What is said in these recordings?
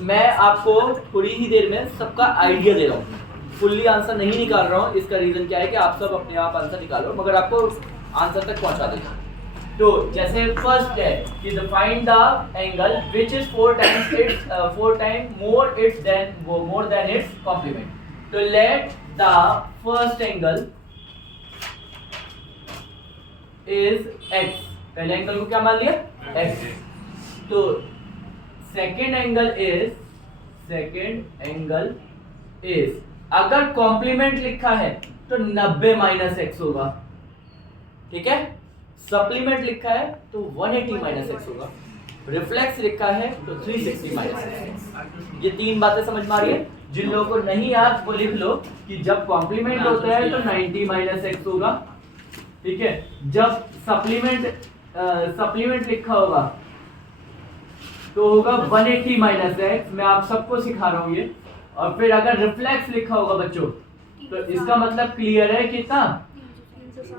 मैं आपको थोड़ी ही देर में सबका आइडिया दे रहा हूँ, फुल्ली आंसर नहीं निकाल रहा हूँ। इसका रीजन क्या है कि आप सब अपने आप आंसर निकालो, मगर आपको आंसर तक पहुँचा देगा। तो जैसे फर्स्ट है कि find the angle which is 4 times more than its complement. तो let the first angle is x। पहले एंगल को क्या मान लिया? x। तो सेकेंड एंगल इज अगर कॉम्प्लीमेंट लिखा है तो 90 माइनस x होगा, ठीक है। सप्लीमेंट लिखा है तो 180 माइनस x होगा। रिफ्लेक्स लिखा है तो 360 माइनस x। ये तीन बातें समझ में आ रही है? जिन लोगों को नहीं याद वो लिख लो कि जब कॉम्प्लीमेंट होता है तो 90 माइनस x होगा, ठीक है। जब सप्लीमेंट लिखा होगा तो होगा 180 माइनस x। मैं आप सबको सिखा रहा हूँ ये। और फिर अगर रिफ्लेक्स लिखा होगा बच्चों तो इसका मतलब क्लियर है कितना?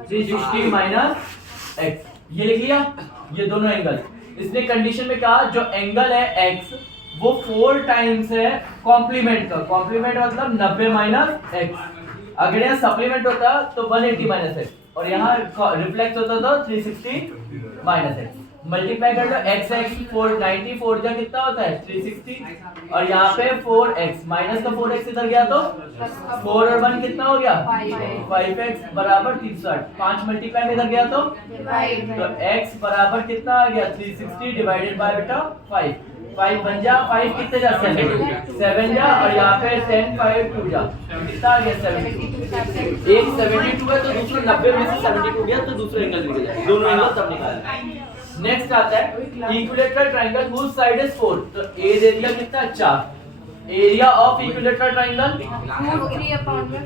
360 माइनस x। ये लिख लिया, ये दोनों एंगल। इसने कंडीशन में कहा जो एंगल है x वो 4 टाइम्स है कॉम्प्लीमेंट का। कॉम्प्लीमेंट मतलब 90 माइनस x। अगर यहाँ सप्लीमेंट होता तो 180 माइनस x और यहाँ रिफ्लेक्ट होता तो 360 माइनस x। मल्टीप्लाई कर लो x 490 4 जा कितना होता है? 360। और यहाँ पे 4x माइनस का 4x इधर गया तो 4 और 1 कितना हो गया? 5x बराबर 360। 5 मल्टीप्लाई में इधर गया तो x बराबर कितना आ गया? 360 डिवाइडेड बाय बेटा 5। 5 बन जा, 5 कितने जा? 7 जा। और यहाँ पे 10 5 2 जा, कितना आ गया? 72। एक 72 है तो दूसरा 90 में से 72 गया तो दूसरा एंगल निकल जाएगा। दोनों एंगल सब निकालना। नेक्स्ट आता है equilateral triangle whose side is 4। तो ए दे दिया कितना? 4। Area of equilateral triangle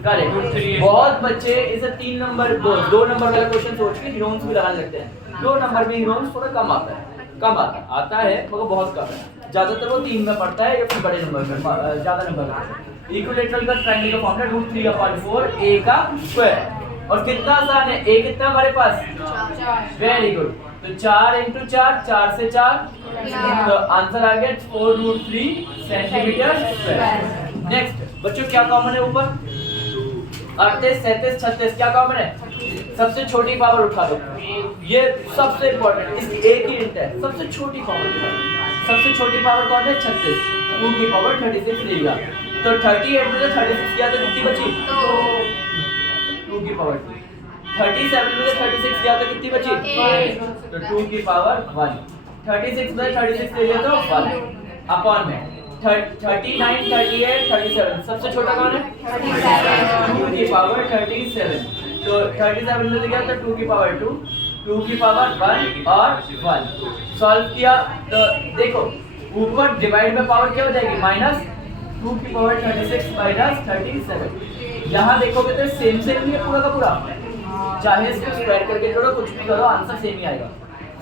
correct. बहुत बच्चे इसे 3 नंबर 2 नंबर वाला क्वेश्चन सोच के हीरोन्स भी लगाने लगते हैं। 2 नंबर में हीरोन्स थोड़ा कम आता है, आता है मगर बहुत कम है। ज्यादातर वो 3 में पड़ता है या फिर बड़े नंबर में, ज्यादा नंबर में। इक्विलेटरल का ट्रायंगल का फॉर्मूला √3/4 a का स्क्वायर। और कितना आसान है, a कितना हमारे पास? 4। Very good. तो 4 × 4 4 से 4 तो आंसर आ गया 4√3 सेंटीमीटर स्क्वायर। नेक्स्ट बच्चों क्या कॉमन है ऊपर? 38 37 36 क्या कॉमन है? सबसे छोटी पावर उठा दो। ये सबसे इंपॉर्टेंट, इसकी एक ही हिंट है, सबसे छोटी पावर उठा दो। सबसे छोटी पावर कौन है? 36। 2 की पावर 36 ले लिया तो 38 में से 36 किया तो कितनी बची? 2 की पावर 2। 37 में से 36 किया तो कितनी बची? 8 तो 2 की पावर 1। 36 में 36 ले लिया तो 1 अपॉन में 39 38 37 सबसे छोटा कौन है? 2 की पावर 37। तो 37 में से गया तो 2 की पावर 2 2 की पावर 1 और 1 सॉल्व किया तो देखो ऊपर डिवाइड में पावर क्या हो जाएगी? -2 की पावर 36 माइनस 37। यहाँ देखोगे तो सेम नहीं है पूरा का पूरा, चाहे इसको स्क्वायर करके जोड़ो कुछ भी करो आंसर सेम ही आएगा।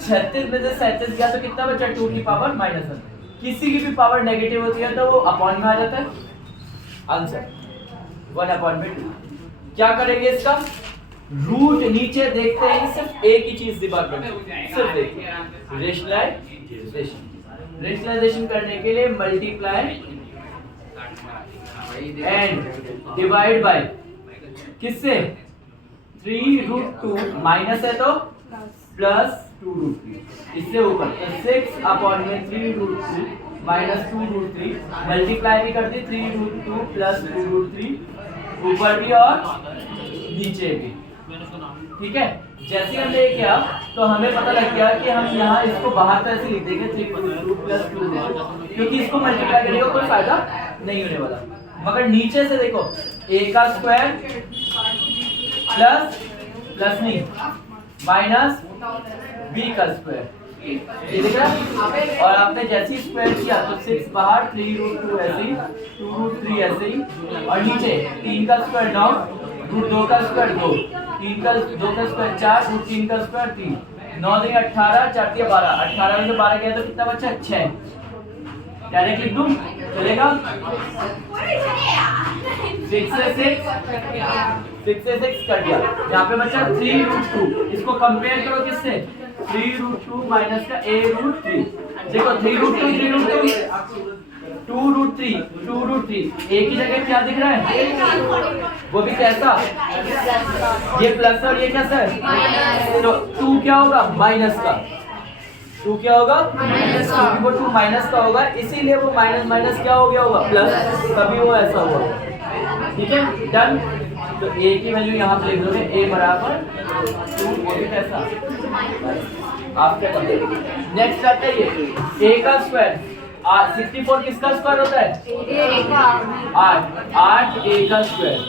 36 में से 37 गया तो कितना बचा? 2 की पावर -1। किसी की भी पावर नेगेटिव होती है तो वो अपॉन में आ जाता है आंसर 1/2। क्या करेंगे इसका? रूट नीचे देखते हैं, सिर्फ एक ही चीज दिमाग में, सिर्फ देखिए रेशनलाइजेशन करने के लिए मल्टीप्लाई एंड डिवाइड बाय किससे? 3√2 माइनस है तो प्लस 2√3 इससे ऊपर तो 6/में 3√2 माइनस 2√3 मल्टीप्लाई भी कर दी 3√2 प्लस 2√3 ऊपर भी और नीचे भी, ठीक है। जैसे हमने ये किया तो हमें पता लग गया कि हम यहाँ इसको बाहर ऐसे लिख देंगे 3√2 प्लस 2√3 क्योंकि इसको मल्टीप्लाई करने का कोई फायदा नहीं होने वाला। मगर नीचे से देखो a का स्क्वायर प्लस नहीं माइनस b का स्क्वायर, ये दिख रहा। और आपने जैसे ही स्क्वायर किया तो 6 बाहर 3√2 ऐसे ही 2√3 ऐसे ही और नीचे 3 का स्क्वायर 9 √2 का स्क्वायर 2 3 का 2 का स्क्वायर 4 √3 का स्क्वायर 3 9 × 18 4 × 12 18 में से 12 गया तो कितना बचा? 6। डायरेक्ट लिख दूं चलेगा? 6 से 6 कर दिया। यहाँ पे बचा 3√2। इसको कंपेयर करो किससे? 3√2 माइनस का a√3। देखो 3√2 2 3 एक ही जगह क्या दिख रहा है, वो भी कैसा, ये प्लस और ये कैसा है, तो 2 क्या होगा माइनस का, 2 क्या होगा माइनस का, वो 2 माइनस का होगा, इसीलिए वो माइनस माइनस क्या हो गया होगा प्लस, तभी वो ऐसा हुआ। ठीक है डन। तो a की वैल्यू यहाँ पे लिख दोगे, a बराबर 2, वो भी कैसा आप क्या करते हो। नेक्स्ट आता है ये a का स्क्वायर, 64 किसका स्क्वायर होता है, 8 a का स्क्वायर,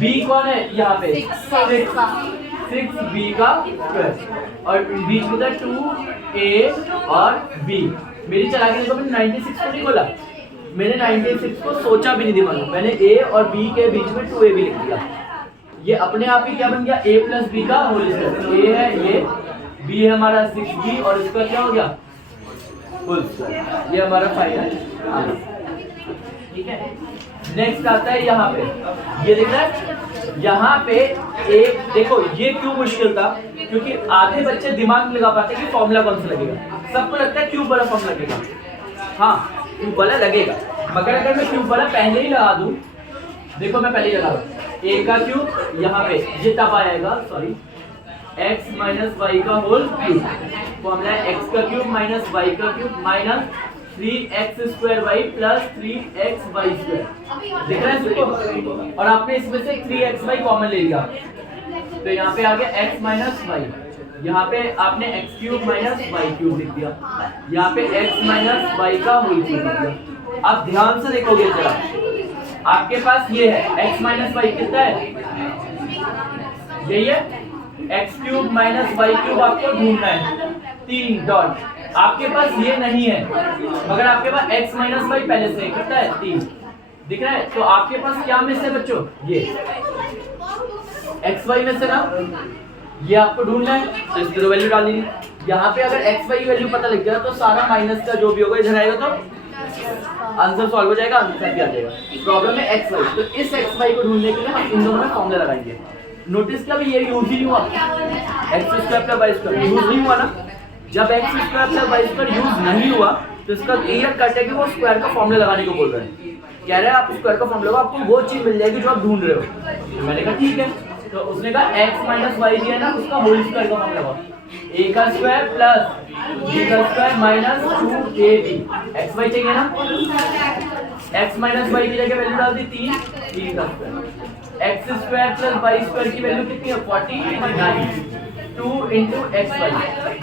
b कौन है यहाँ पे 6b का स्क्वायर, और बीच में था 2a और b। मेरी चालाकी देखो, मैंने 96 को नहीं बोला, मैंने 96 को सोचा भी नहीं दिमाग में, मैंने a और b के बीच में 2a भी लिख दिया। ये अपने आप ही क्या बन गया, a प्लस b का होल स्क्वायर, a है ये, b है हमारा 6b और इसका क्या हो गया होल स्क्वायर, ये हमारा फाइनल। ठीक है नेक्स्ट आता है यहाँ पे, ये दिख रहा है यहाँ पे एक, देखो ये क्यों मुश्किल था, क्योंकि आधे बच्चे दिमाग में लगा पाते कि फॉर्मूला कौन सा लगेगा, सबको लगता है क्यूब वाला फॉर्मूला लगेगा, हाँ क्यूब वाला लगेगा, मगर अगर मैं क्यूब वाला पहले ही लगा दूं, देखो मैं पहले ही लगा दूं, a का क्यूब यहाँ पे ये तब आएगा, सॉरी x माइनस वाई का होल क्यूब, फॉर्मूला है x का क्यूब माइनस y का cube minus 3x square y plus 3xy square, दिख रहा है इसको, और आपने इसमें से 3xy कॉमन ले लिया, तो यहाँ पे आ गया x माइनस वाई, यहाँ पे आपने x cube minus Y cube लिख दिया, यहाँ पे x माइनस वाई का होल क्यूब लिख दिया। अब ध्यान से देखोगे जरा, आपके पास ये है x माइनस वाई कितना है, यही है, x cube minus Y cube आपको ढूंढना है, 3 डॉट, आपके पास ये नहीं है, मगर आपके पास x माइनस वाई पहले से कितना है 3, दिख रहा है, तो आपके पास क्या में से बच्चों, ये x वाई में से ना, ये आपको ढूंढना है, तो इसकी तो वैल्यू डालनी है। यहाँ पे अगर x y की वैल्यू पता लग गया तो सारा माइनस का जो भी होगा इधर आएगा, तो आंसर सॉल्व हो जाएगा, आंसर भी आ जाएगा। प्रॉब्लम है x y, तो इस x y को ढूंढने के लिए हम इन दोनों में फॉर्मूला लगाएंगे। नोटिस किया भाई, ये यूज ही नहीं हुआ, x square plus y square use नहीं हुआ ना, जब x square plus y square use नहीं हुआ तो इसका क्लियर कट है कि वो स्क्वायर का फॉर्मूला लगाने को बोल रहे हैं, कह रहे हैं आप स्क्वायर का फॉर्मूला लगाओ, आपको वो चीज मिल जाएगी जो आप ढूंढ रहे हो। मैंने कहा ठीक है, तो उसने कहा x माइनस वाई दिया ना, उसका होल स्क्वायर का फॉर्मूला लगाओ, a का स्क्वायर प्लस b का square minus 2ab, x y चाहिए ना, x माइनस वाई की जगह वैल्यू डाल दी 3 का square, x square plus y square की वैल्यू कितनी है 49, 2 into x y,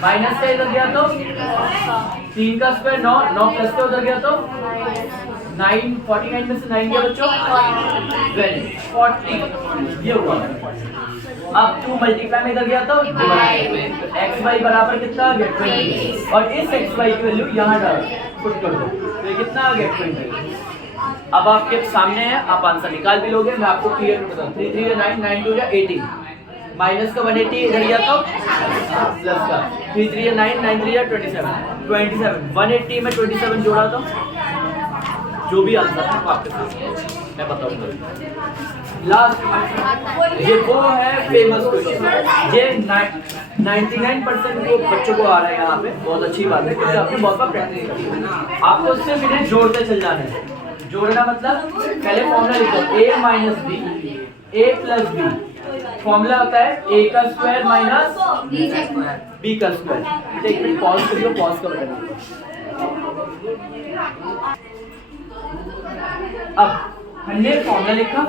माइनस का इधर गया तो 3 का स्क्वायर 9 प्लस का उधर गया तो 9, 49 में से 9 गया बच्चों 40, ये हुआ। अब 2 मल्टीप्लाई में इधर गया तो x y बराबर कितना आ गया 20, और इस x y की वैल्यू यहाँ डाल पुट कर दो, तो ये कितना आ गया 20। अब आपके सामने है, आप आंसर निकाल भी लोगे, मैं आपको क्लियर बताऊं, 3 3 9 9 2 18, माइनस का 180 इधर गया तो प्लस का 3 3 9 9 3 27 180 में 27 जोड़ा तो जो भी आंसर है आपके मैं बताऊंगा। लास्ट ये वो है फेमस क्वेश्चन, ये 99% को बच्चों को आ रहा है यहाँ पे, बहुत अच्छी बात है क्योंकि आपने बहुत बार प्रैक्टिस करी है। आपको सिर्फ इन्हें जोड़ते चल जाना है, जोड़ना मतलब पहले फॉर्मूला लिखो a minus B, a plus B, formula होता है a का स्क्वायर माइनस b का स्क्वायर। एक मिनट पॉज करिए, पॉज का बटन। अब हमने फॉर्मूला लिखा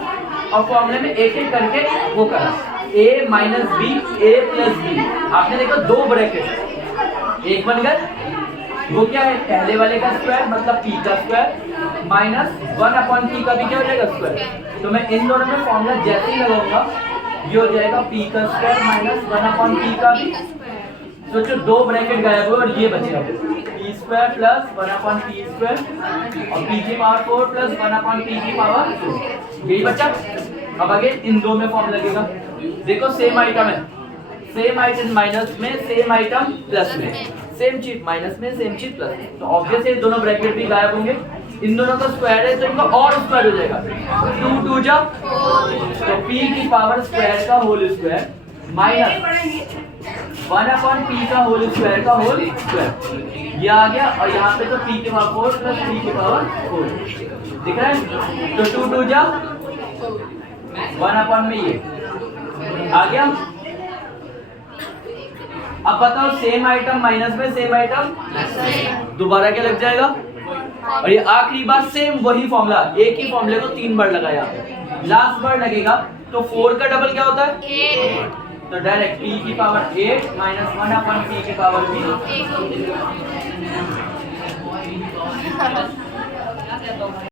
और फॉर्मूले में एक एक करके वो करा, a minus B, a plus B, आपने देखा 2 ब्रैकेट एक बन गए, वो क्या है पहले वाले का स्क्वायर मतलब p का स्क्वायर माइनस 1/p का भी क्या हो जाएगा स्क्वायर। तो मैं इन दोनों में फॉर्मूला जैसे ही लगाऊंगा ये हो जाएगा p का स्क्वायर माइनस 1/p का भी, सोचो 2 ब्रैकेट गायब हुए और ये बचेगा p square plus 1/p square और p की पावर 4 प्लस 1/p की पावर 2, यही बचा। अब आगे इन दो में फॉर्म लगेगा, देखो सेम आइटम है, सेम आइटम माइनस में, सेम आइटम प्लस में, सेम चीज माइनस में, सेम चीज प्लस में, तो ऑब्वियसली दोनों ब्रैकेट भी गायब होंगे, इन दोनों का स्क्वायर है तो इनका और स्क्वायर हो जाएगा, 2 2 जा तो p की पावर स्क्वायर का होल स्क्वायर माइनस 1/p का होल स्क्वायर का होल स्क्वायर ये आ गया, और यहाँ पे तो p के पावर 4 प्लस p के पावर 4 दिख रहा है। तो 2 2 जा 1/, में ये आ गया। अब बताओ सेम आइटम माइनस में सेम आइटम दोबारा क्या लग जाएगा, और ये आखिरी बार सेम वही फॉर्मूला, एक ही फॉर्मूले को 3 बार लगाया, लास्ट बार लगेगा तो 4 का डबल क्या होता है 8, तो डायरेक्ट p की पावर 8 माइनस 1/p की पावर भी 8।